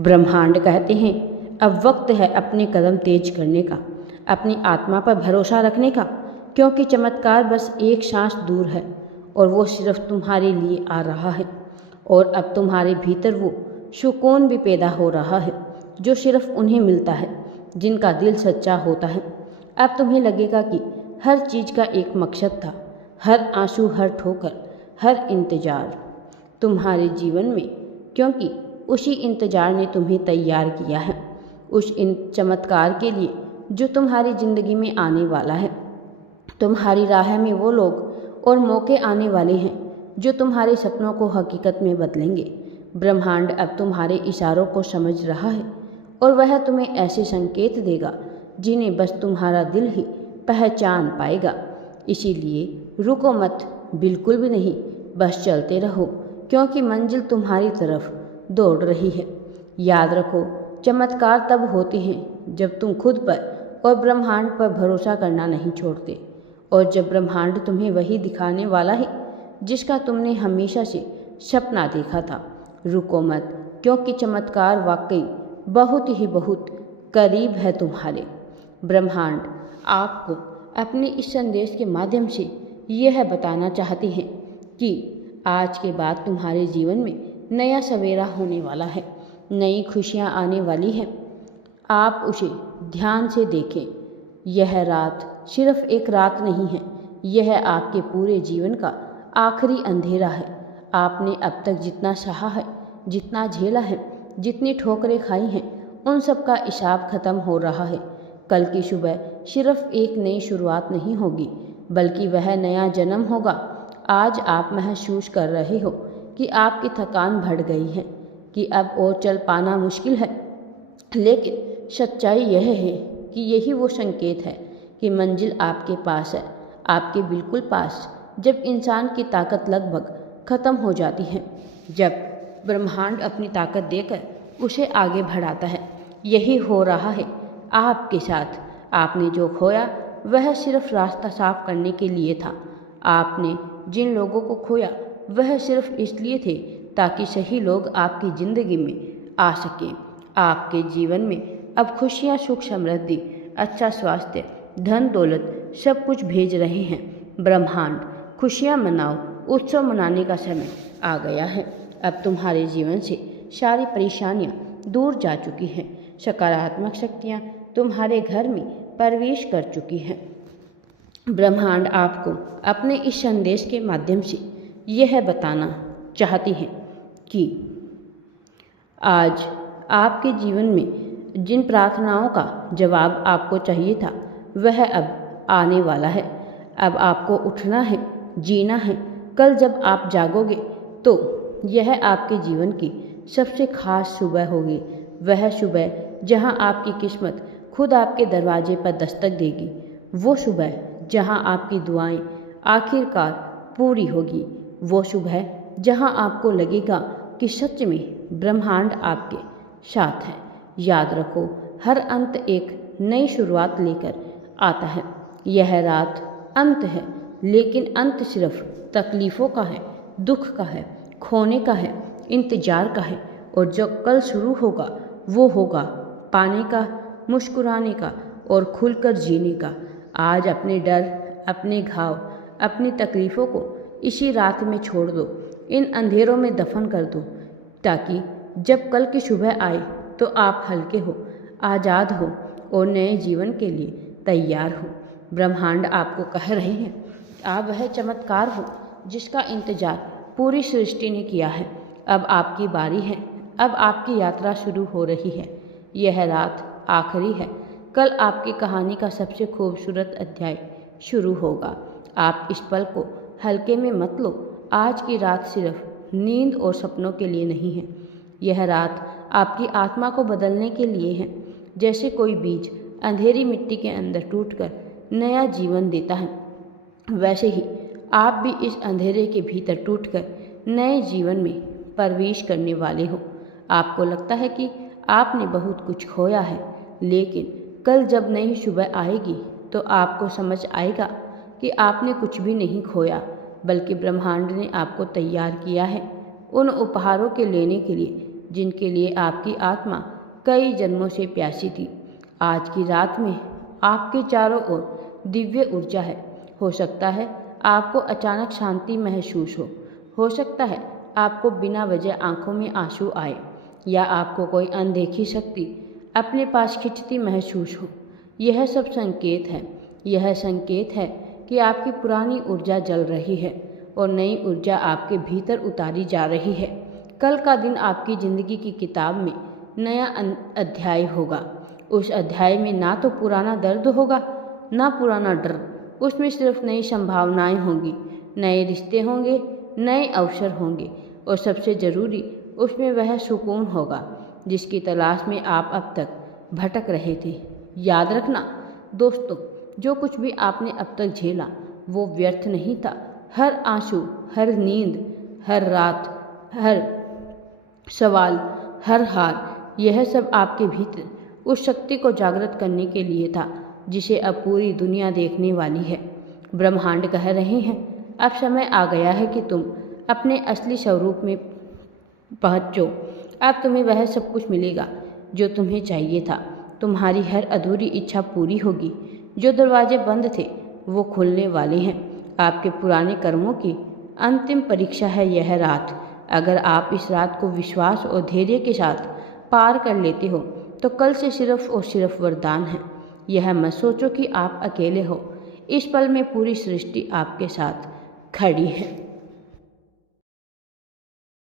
ब्रह्मांड कहते हैं, अब वक्त है अपने कदम तेज करने का, अपनी आत्मा पर भरोसा रखने का, क्योंकि चमत्कार बस एक सांस दूर है और वो सिर्फ तुम्हारे लिए आ रहा है। और अब तुम्हारे भीतर वो सुकून भी पैदा हो रहा है जो सिर्फ उन्हें मिलता है जिनका दिल सच्चा होता है। अब तुम्हें लगेगा कि हर चीज़ का एक मकसद था, हर आंसू, हर ठोकर, हर इंतजार तुम्हारे जीवन में, क्योंकि उसी इंतजार ने तुम्हें तैयार किया है उस इन चमत्कार के लिए जो तुम्हारी ज़िंदगी में आने वाला है। तुम्हारी राह में वो लोग और मौके आने वाले हैं जो तुम्हारे सपनों को हकीकत में बदलेंगे। ब्रह्मांड अब तुम्हारे इशारों को समझ रहा है और वह तुम्हें ऐसे संकेत देगा जिन्हें बस तुम्हारा दिल ही पहचान पाएगा। इसीलिए रुको मत, बिल्कुल भी नहीं, बस चलते रहो, क्योंकि मंजिल तुम्हारी तरफ दौड़ रही है। याद रखो, चमत्कार तब होते हैं जब तुम खुद पर और ब्रह्मांड पर भरोसा करना नहीं छोड़ते, और जब ब्रह्मांड तुम्हें वही दिखाने वाला है जिसका तुमने हमेशा से सपना देखा था। रुको मत, क्योंकि चमत्कार वाकई बहुत करीब है तुम्हारे। ब्रह्मांड आपको अपने इस संदेश के माध्यम से यह बताना चाहते हैं कि आज के बाद तुम्हारे जीवन में नया सवेरा होने वाला है, नई खुशियाँ आने वाली हैं। आप उसे ध्यान से देखें। यह रात सिर्फ एक रात नहीं है, यह आपके पूरे जीवन का आखिरी अंधेरा है। आपने अब तक जितना सहा है, जितना झेला है, जितनी ठोकरें खाई हैं, उन सब का हिसाब खत्म हो रहा है। कल की सुबह सिर्फ एक नई शुरुआत नहीं होगी, बल्कि वह नया जन्म होगा। आज आप महसूस कर रहे हो कि आपकी थकान बढ़ गई है, कि अब और चल पाना मुश्किल है, लेकिन सच्चाई यह है कि यही वो संकेत है कि मंजिल आपके पास है, आपके बिल्कुल पास। जब इंसान की ताकत लगभग खत्म हो जाती है, जब ब्रह्मांड अपनी ताकत देकर उसे आगे बढ़ाता है, यही हो रहा है आपके साथ। आपने जो खोया वह सिर्फ रास्ता साफ करने के लिए था। आपने जिन लोगों को खोया वह सिर्फ इसलिए थे ताकि सही लोग आपकी ज़िंदगी में आ सकें। आपके जीवन में अब खुशियाँ, सुख, समृद्धि, अच्छा स्वास्थ्य, धन दौलत सब कुछ भेज रहे हैं। ब्रह्मांड खुशियाँ मनाओ, उत्सव मनाने का समय आ गया है। अब तुम्हारे जीवन से सारी परेशानियाँ दूर जा चुकी हैं। सकारात्मक शक्तियाँ तुम्हारे घर में प्रवेश कर चुकी हैं। ब्रह्मांड आपको अपने इस संदेश के माध्यम से यह बताना चाहती हैं कि आज आपके जीवन में जिन प्रार्थनाओं का जवाब आपको चाहिए था वह अब आने वाला है। अब आपको उठना है, जीना है। कल जब आप जागोगे तो यह आपके जीवन की सबसे खास सुबह होगी, वह सुबह जहां आपकी किस्मत खुद आपके दरवाजे पर दस्तक देगी, वो सुबह जहां आपकी दुआएं आखिरकार पूरी होगी, वो सुबह जहां आपको लगेगा कि सच में ब्रह्मांड आपके साथ है। याद रखो, हर अंत एक नई शुरुआत लेकर आता है। यह रात अंत है, लेकिन अंत सिर्फ तकलीफ़ों का है, दुख का है, खोने का है, इंतजार का है। और जो कल शुरू होगा वो होगा पाने का, मुस्कुराने का और खुलकर जीने का। आज अपने डर, अपने घाव, अपनी तकलीफ़ों को इसी रात में छोड़ दो, इन अंधेरों में दफन कर दो, ताकि जब कल की सुबह आए तो आप हल्के हो, आज़ाद हो और नए जीवन के लिए तैयार हो। ब्रह्मांड आपको कह रहे हैं, आप वह चमत्कार हो जिसका इंतजार पूरी सृष्टि ने किया है। अब आपकी बारी है, अब आपकी यात्रा शुरू हो रही है। यह रात आखिरी है, कल आपकी कहानी का सबसे खूबसूरत अध्याय शुरू होगा। आप इस पल को हल्के में मत लो। आज की रात सिर्फ नींद और सपनों के लिए नहीं है, यह रात आपकी आत्मा को बदलने के लिए है। जैसे कोई बीज अंधेरी मिट्टी के अंदर टूटकर नया जीवन देता है, वैसे ही आप भी इस अंधेरे के भीतर टूटकर नए जीवन में प्रवेश करने वाले हो। आपको लगता है कि आपने बहुत कुछ खोया है, लेकिन कल जब नई सुबह आएगी तो आपको समझ आएगा कि आपने कुछ भी नहीं खोया, बल्कि ब्रह्मांड ने आपको तैयार किया है उन उपहारों के लेने के लिए जिनके लिए आपकी आत्मा कई जन्मों से प्यासी थी। आज की रात में आपके चारों ओर दिव्य ऊर्जा है। हो सकता है आपको अचानक शांति महसूस हो सकता है आपको बिना वजह आंखों में आंसू आए, या आपको कोई अनदेखी शक्ति अपने पास खिंचती महसूस हो। यह सब संकेत है। यह संकेत है कि आपकी पुरानी ऊर्जा जल रही है और नई ऊर्जा आपके भीतर उतारी जा रही है। कल का दिन आपकी ज़िंदगी की किताब में नया अध्याय होगा। उस अध्याय में ना तो पुराना दर्द होगा, ना पुराना डर। उसमें सिर्फ नई संभावनाएं होंगी, नए रिश्ते होंगे, नए अवसर होंगे, और सबसे ज़रूरी उसमें वह सुकून होगा जिसकी तलाश में आप अब तक भटक रहे थे। याद रखना दोस्तों, जो कुछ भी आपने अब तक झेला वो व्यर्थ नहीं था। हर आंसू, हर नींद, हर रात, हर सवाल, हर हार, यह सब आपके भीतर उस शक्ति को जागृत करने के लिए था जिसे अब पूरी दुनिया देखने वाली है। ब्रह्मांड कह रहे हैं अब समय आ गया है कि तुम अपने असली स्वरूप में पहुँचो। अब तुम्हें वह सब कुछ मिलेगा जो तुम्हें चाहिए था। तुम्हारी हर अधूरी इच्छा पूरी होगी। जो दरवाजे बंद थे वो खुलने वाले हैं। आपके पुराने कर्मों की अंतिम परीक्षा है यह रात। अगर आप इस रात को विश्वास और धैर्य के साथ पार कर लेते हो तो कल से सिर्फ और सिर्फ वरदान है। यह मत सोचो कि आप अकेले हो। इस पल में पूरी सृष्टि आपके साथ खड़ी है।